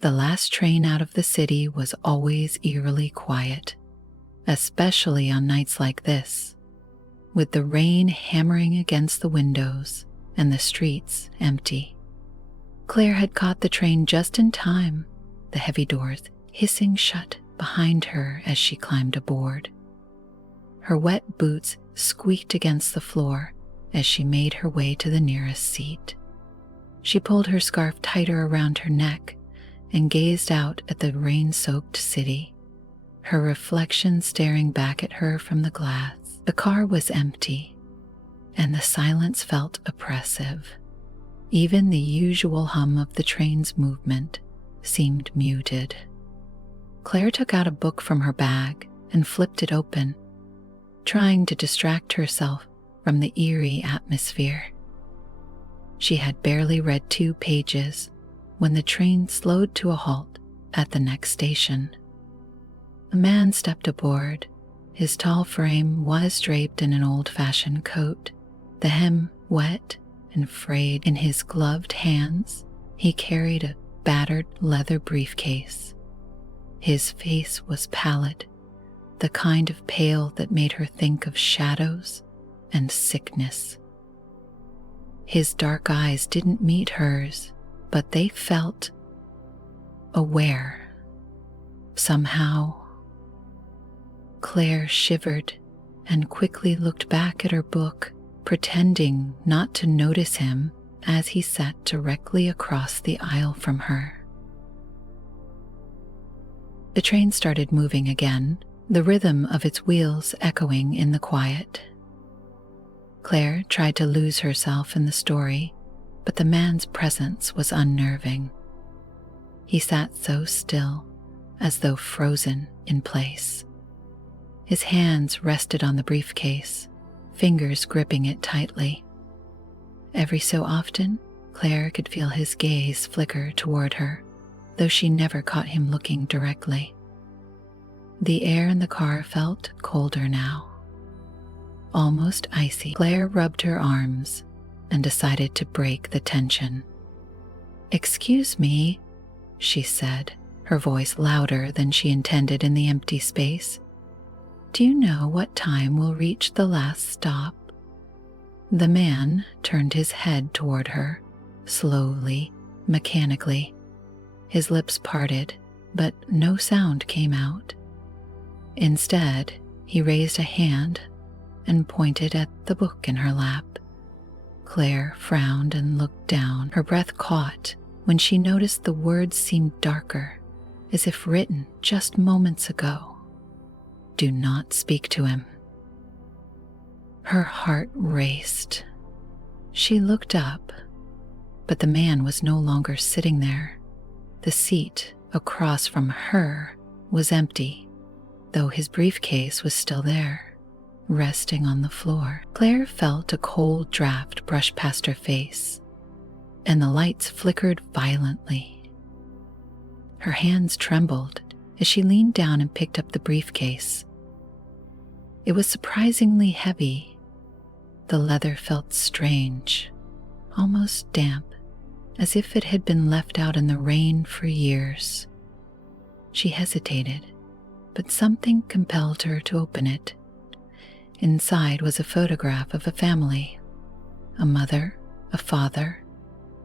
The last train out of the city was always eerily quiet, especially on nights like this, with the rain hammering against the windows and the streets empty. Claire had caught the train just in time, the heavy doors hissing shut behind her as she climbed aboard. Her wet boots squeaked against the floor as she made her way to the nearest seat. She pulled her scarf tighter around her neck and gazed out at the rain-soaked city, her reflection staring back at her from the glass. The car was empty, and the silence felt oppressive. Even the usual hum of the train's movement seemed muted. Claire took out a book from her bag and flipped it open, trying to distract herself from the eerie atmosphere. She had barely read 2 pages when the train slowed to a halt at the next station. A man stepped aboard. His tall frame was draped in an old-fashioned coat, the hem wet and frayed. In his gloved hands, he carried a battered leather briefcase. His face was pallid, the kind of pale that made her think of shadows and sickness. His dark eyes didn't meet hers, but they felt aware. Somehow, Claire shivered and quickly looked back at her book, pretending not to notice him as he sat directly across the aisle from her. The train started moving again, the rhythm of its wheels echoing in the quiet. Claire tried to lose herself in the story, but the man's presence was unnerving. He sat so still, as though frozen in place. His hands rested on the briefcase, fingers gripping it tightly. Every so often, Claire could feel his gaze flicker toward her, though she never caught him looking directly. The air in the car felt colder now, almost icy. Claire rubbed her arms and decided to break the tension. "Excuse me," she said, her voice louder than she intended in the empty space. "Do you know what time we'll reach the last stop?" The man turned his head toward her, slowly, mechanically. His lips parted, but no sound came out. Instead, he raised a hand and pointed at the book in her lap. Claire frowned and looked down. Her breath caught when she noticed the words seemed darker, as if written just moments ago. "Do not speak to him." Her heart raced. She looked up, but the man was no longer sitting there. The seat across from her was empty, though his briefcase was still there, resting on the floor. Claire felt a cold draft brush past her face, and the lights flickered violently. Her hands trembled as she leaned down and picked up the briefcase. It was surprisingly heavy. The leather felt strange, almost damp, as if it had been left out in the rain for years. She hesitated, but something compelled her to open it. Inside was a photograph of a family, a mother, a father,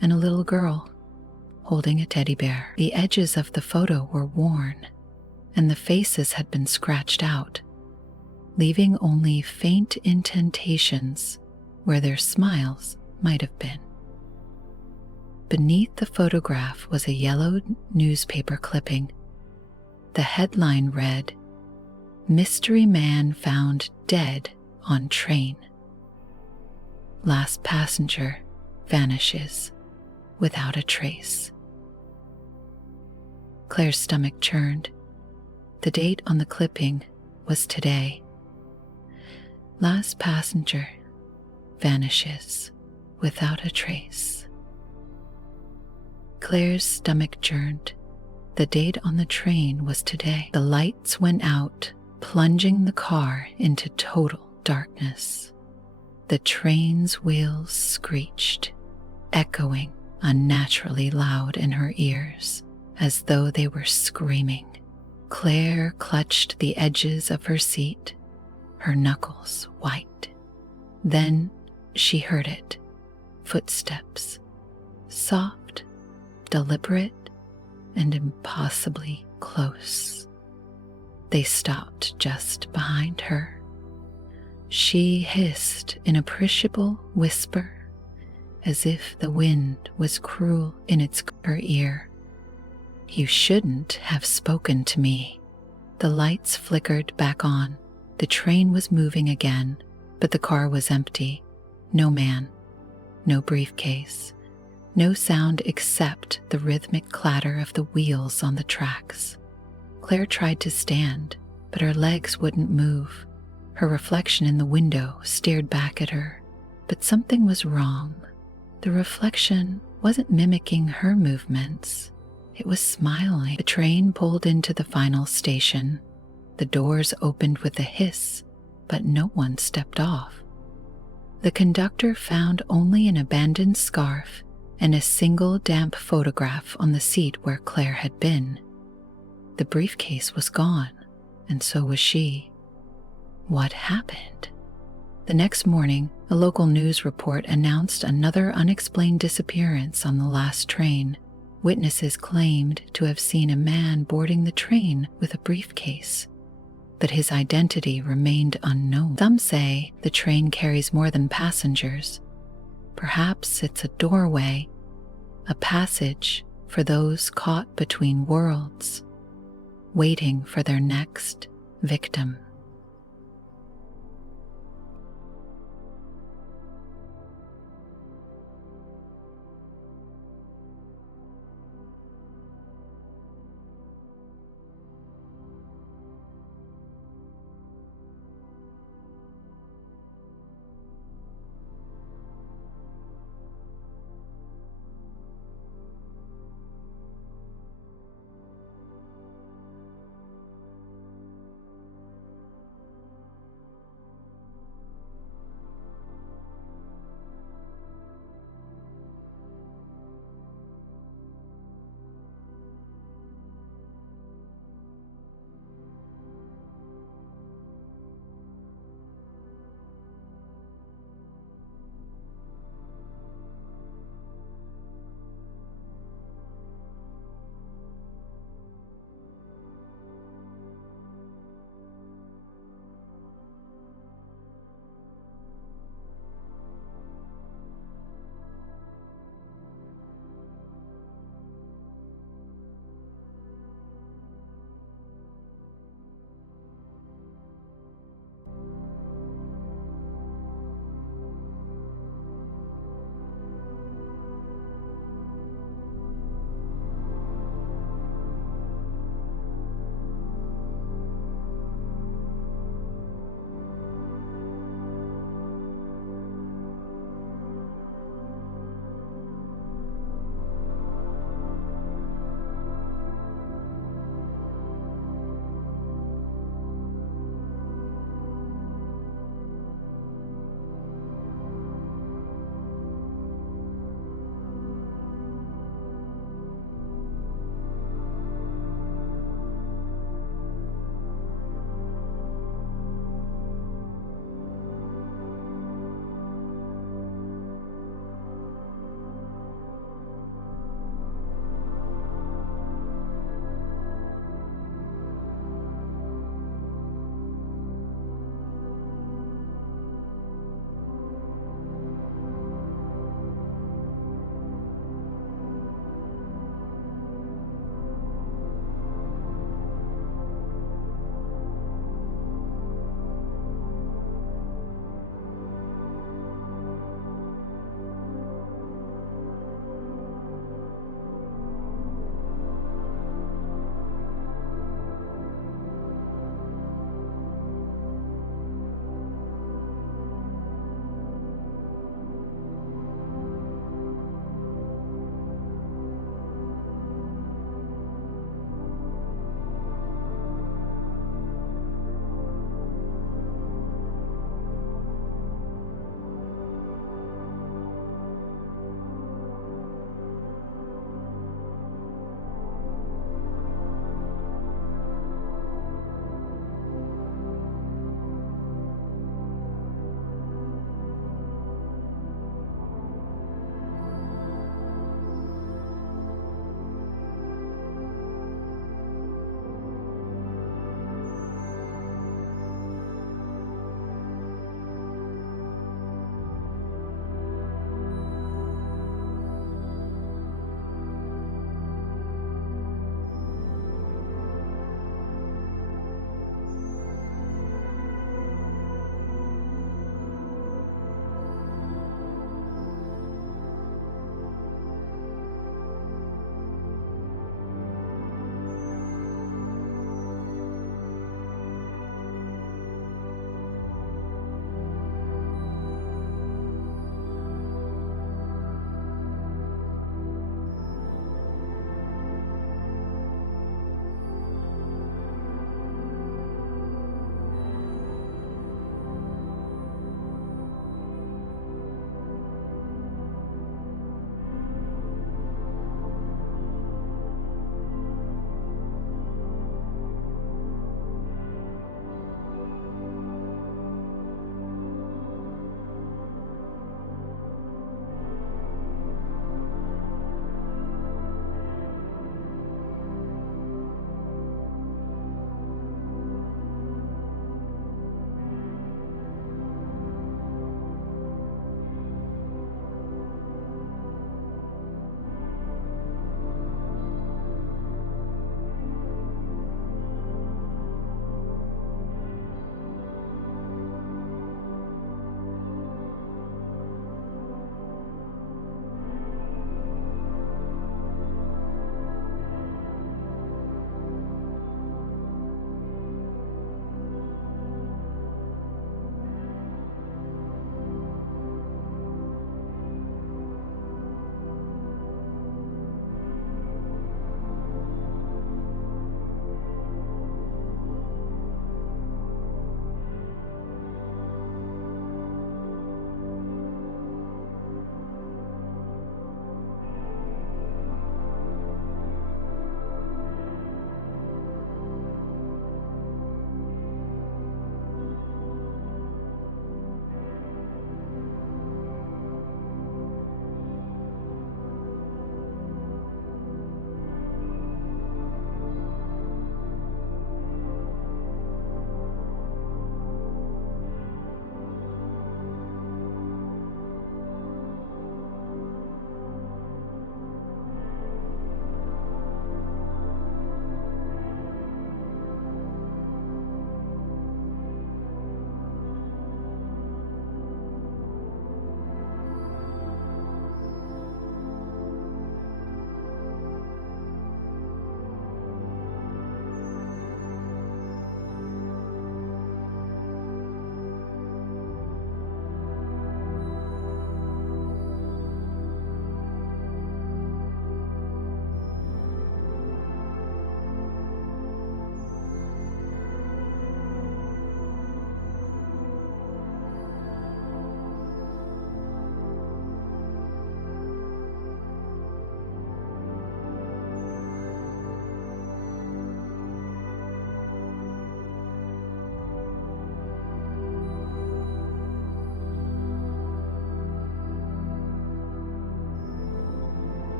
and a little girl, holding a teddy bear. The edges of the photo were worn, and the faces had been scratched out, leaving only faint indentations where their smiles might have been. Beneath the photograph was a yellowed newspaper clipping. The headline read, "Mystery Man Found Dead on Train. Last Passenger Vanishes Without a Trace." Claire's stomach churned. The date on the clipping was today. Last passenger vanishes without a trace. Claire's stomach churned. The date on the train was today. The lights went out, plunging the car into total darkness. The train's wheels screeched, echoing unnaturally loud in her ears as though they were screaming. Claire clutched the edges of her seat, her knuckles white. Then she heard it. Footsteps. Soft, deliberate, and impossibly close. They stopped just behind her. She hissed in an appreciable whisper, as if the wind was cruel in her ear. "You shouldn't have spoken to me." The lights flickered back on. The train was moving again, but the car was empty. No man, no briefcase, no sound except the rhythmic clatter of the wheels on the tracks. Claire tried to stand, but her legs wouldn't move. Her reflection in the window stared back at her, but something was wrong. The reflection wasn't mimicking her movements. It was smiling. The train pulled into the final station. The doors opened with a hiss, but no one stepped off. The conductor found only an abandoned scarf and a single damp photograph on the seat where Claire had been. The briefcase was gone, and so was she. What happened? The next morning, a local news report announced another unexplained disappearance on the last train. Witnesses claimed to have seen a man boarding the train with a briefcase, but his identity remained unknown. Some say the train carries more than passengers. Perhaps it's a doorway, a passage for those caught between worlds, waiting for their next victim.